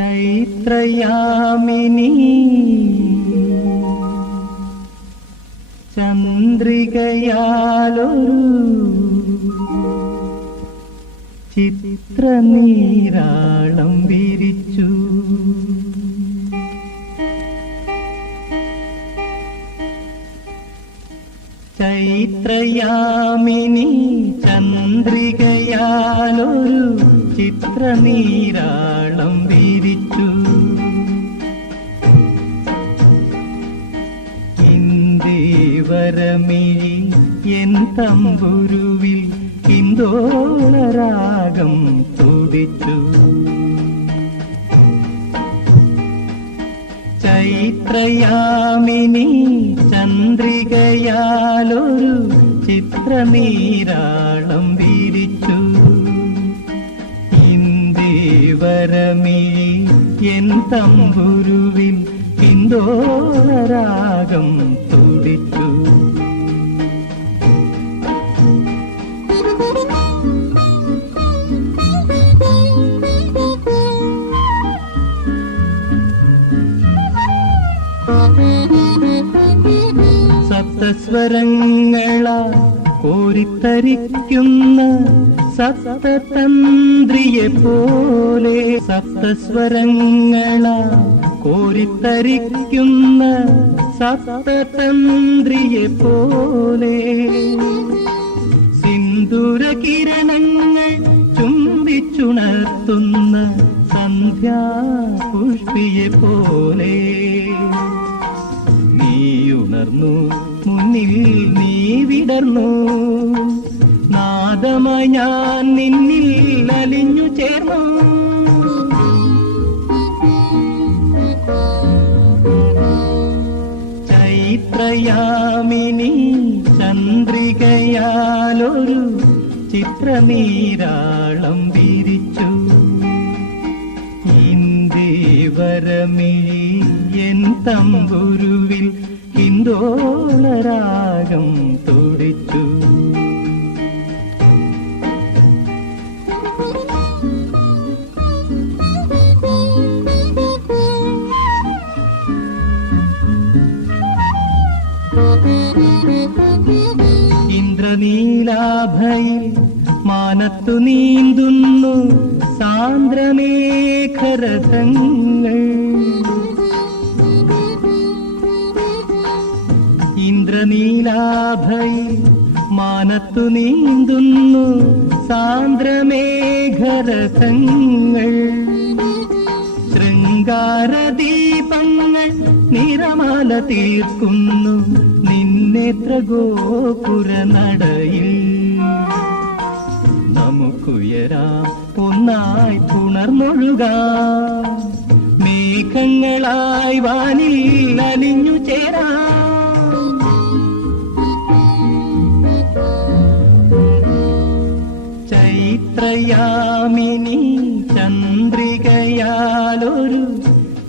ചൈത്രയാമിനി ചന്ദ്രികയാലൊരു ചിത്രനീരാളം വിരിച്ചു. ചൈത്രയാമിനി ചന്ദ്രികയാലൊരു ചിത്രനീരാളം ഇന്ദേവരമിഴി എൻ തമ്പുരുവിൽ ഇന്തോളരാഗം തുടിച്ചു. ചൈത്രയാമിനി ചന്ദ്രികയാലൊരു ചിത്രനീരാളം വിരിച്ചു. ഇന്ദേവരമിഴി എൻ തമ്പുരുവിൽ ഇന്ദോളരാഗം തുടിച്ചു. സപ്തസ്വരങ്ങളാ കോരിത്തരിക്കുന്ന സപ്തതന്ത്രിയെ പോലെ സപ്തസ്വരങ്ങളാ കോരിത്തരിക്കുന്ന സപ്തതന്ത്രിയെ പോലെ. സിന്ദൂര കിരണങ്ങൾ ചുംബിച്ചുണർത്തുന്ന സന്ധ്യാ പുഷ്പിയെ പോലെ നീയുണർന്നു മുന്നിൽ നീ വിടർന്നു. നാദമായി ഞാൻ നിന്നിൽ അലിഞ്ഞു ചേർന്നു. ചൈത്രയാമിനി ചന്ദ്രികയാലൊരു ചിത്രനീരാളം വിരിച്ചു. ഇന്ദേവരമിഴി എൻ തമ്പുരുവിൽ ഇന്ദോളരാഗം തുടിച്ചു. ഇന്ദ്രനീലാഭയിൽ മാനത്തു നീന്തുന്നു സാന്ദ്രമേഖരഥങ്ങൾ ഇന്ദ്രനീലാഭയിൽ മാനത്തു നീന്തുന്നു സാന്ദ്രമേഘരസങ്ങൾ. ശൃംഗാരദീപങ്ങൾ നിറമാല തീർക്കുന്നു നിന്നേത്ര ഗോപുര നടയിൽ നമുക്കുയരാം ഒന്നായി പുണർന്നൊഴുകാം. മേഘങ്ങളായി വാനിൽ അലിഞ്ഞു ചേരാം. ചൈത്രയാമിനി ചന്ദ്രികയാലൊരു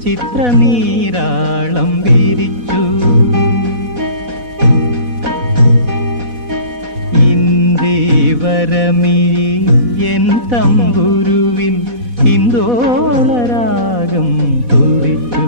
ചിത്രമീരാളം വിരിച്ചു. ഇന്ദേവരമിഴി എൻ തമ്പുരുവിൻ ഇന്ദോളരാഗം തുടിച്ചു